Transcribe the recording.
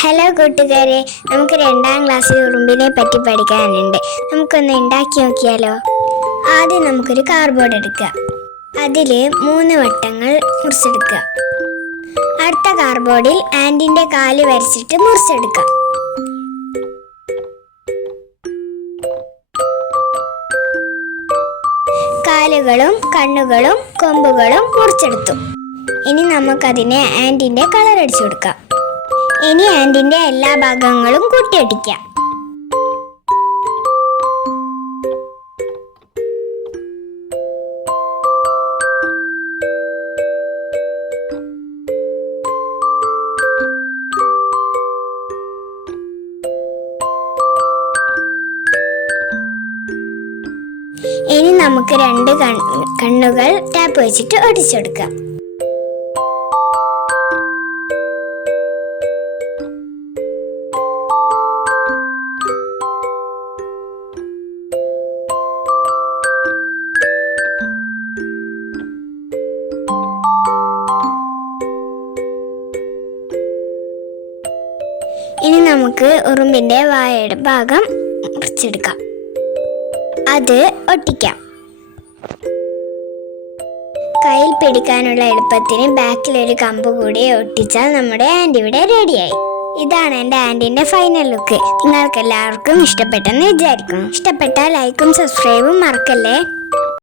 Hello കൂട്ടുകാരെ, നമുക്ക് 2ാം ക്ലാസ്സിൽ ഉറുമ്പിനെ പറ്റി പഠിക്കാനുണ്ട്. നമുക്കൊന്ന് ഉണ്ടാക്കി നോക്കിയാലോ. ആദ്യം നമുക്കൊരു കാർഡ്ബോർഡ് എടുക്കുക. അതിൽ 3 വട്ടങ്ങൾ മുറിച്ചെടുക്കുക. അടുത്ത കാർഡ്ബോർഡിൽ ആൻറ്റിൻ്റെ കാല് വരച്ചിട്ട് മുറിച്ചെടുക്കുക. കാലുകളും കണ്ണുകളും കൊമ്പുകളും മുറിച്ചെടുത്തു. ഇനി നമുക്കതിനെ ആൻറ്റിൻ്റെ കളർ അടിച്ചു കൊടുക്കാം. ഇനി ആൻറ്റിൻ്റെ എല്ലാ ഭാഗങ്ങളും കൂട്ടിയൊട്ടിക്കാം. ഇനി നമുക്ക് 2 കണ്ണുകൾ ടാപ്പ് വെച്ചിട്ട് ഒട്ടിച്ചെടുക്കാം. ഇനി നമുക്ക് ഉറുമ്പിൻ്റെ വായയുടെ ഭാഗം മുറിച്ചെടുക്കാം. അത് ഒട്ടിക്കാം. കയ്യിൽ പിടിക്കാനുള്ള എളുപ്പത്തിന് ബാക്കിലൊരു കമ്പ് കൂടി ഒട്ടിച്ചാൽ നമ്മുടെ ആൻറ്റി ഇവിടെ റെഡിയായി. ഇതാണ് എൻ്റെ ആൻറ്റിൻ്റെ ഫൈനൽ ലുക്ക്. നിങ്ങൾക്ക് എല്ലാവർക്കും ഇഷ്ടപ്പെട്ടെന്ന് വിചാരിക്കുന്നു. ഇഷ്ടപ്പെട്ടാൽ ലൈക്കും സബ്സ്ക്രൈബും മറക്കല്ലേ.